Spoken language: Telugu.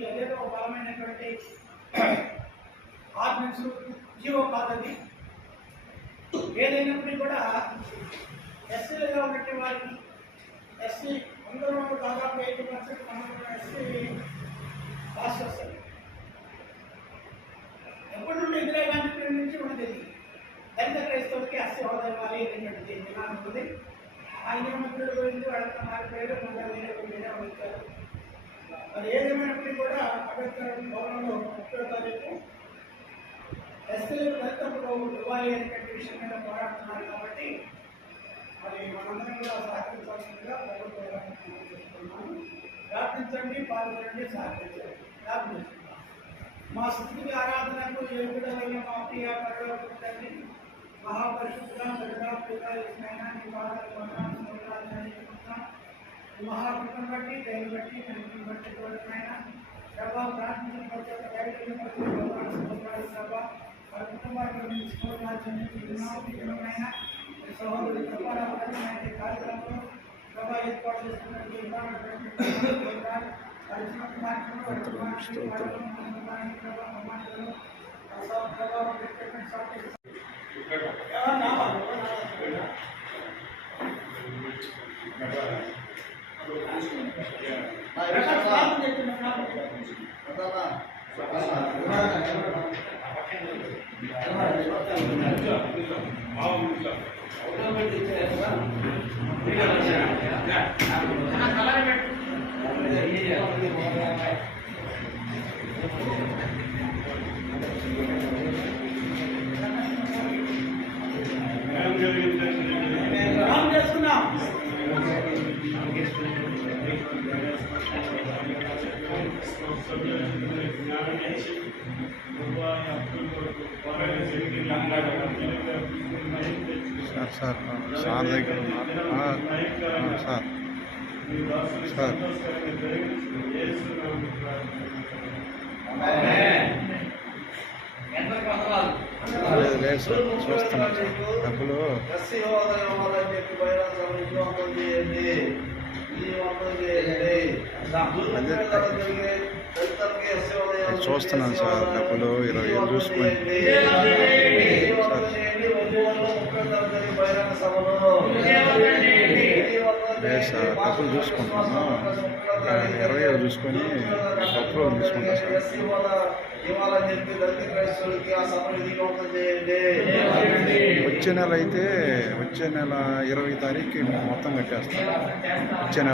నుంచి ఏదో బలమైనటువంటి ఆర్డినెన్స్ జీవో కాదని ఏదైనప్పటికీ కూడా ఎస్సీలుగా ఉన్నట్టు వారికి ఎస్సీ అందరూ దాదాపు 80% మనం ఎస్సీ పాస్ వస్తుంది. ఎప్పటి నుండి ఇందిరాగాంధీ నుంచి ఉన్నది దళిత క్రైస్తవులకి ఎస్సీ హోదా ఇవ్వాలి అనేటువంటి విధానం ఉంది. ఆయన మంత్రులు గురించి వాళ్ళకి మారిపోయారు, మళ్ళీ వేరే వచ్చారు. అది ఏదేమైనప్పటికీ కూడా అంబేద్కర్ భవనంలో 30వ తారీఖు ఎస్సీలకు దళితులకు ఇవ్వాలి అనేటువంటి విషయం మీద పోరాడుతున్నారు. కాబట్టి మరి మనందరం కూడా సహకరించాల్సిందిగా ప్రభుత్వం ప్రార్థించండి, పాల్గొనండి, సహకరించండి. ప్రార్థిస్తున్నాం. మా స్థితికి ఆరాధనకు ఎదుగుదలైన మా ప్రియ పరలోకపు మహాపరిశుద్ధ మహాకృతం బట్టి దైవం బట్టి నన్ను బట్టి తోడమైన ప్రభా ప్రార్థించిన ప్రభా వారి కుటుంబాన్ని నిలుచుకోవాల్సిన సహోదరుడు ప్రభావం కార్యక్రమంలో ప్రభా ఏర్పాటు చేస్తున్నటువంటి సార్ దగ్గర సార్ సార్ లేదు సార్ చూస్తున్నాం సార్ డబ్బులు చూస్తున్నాను సార్ డబ్బులు 20,000 చూసుకొని లేదు సార్ డబ్బులు చూసుకుంటున్నాను 20,000 చూసుకొని అప్రూవల్ తీసుకుంటాను సార్. వచ్చే నెల 20 తారీఖుకి మొత్తం కట్టేస్తాం. వచ్చే నెల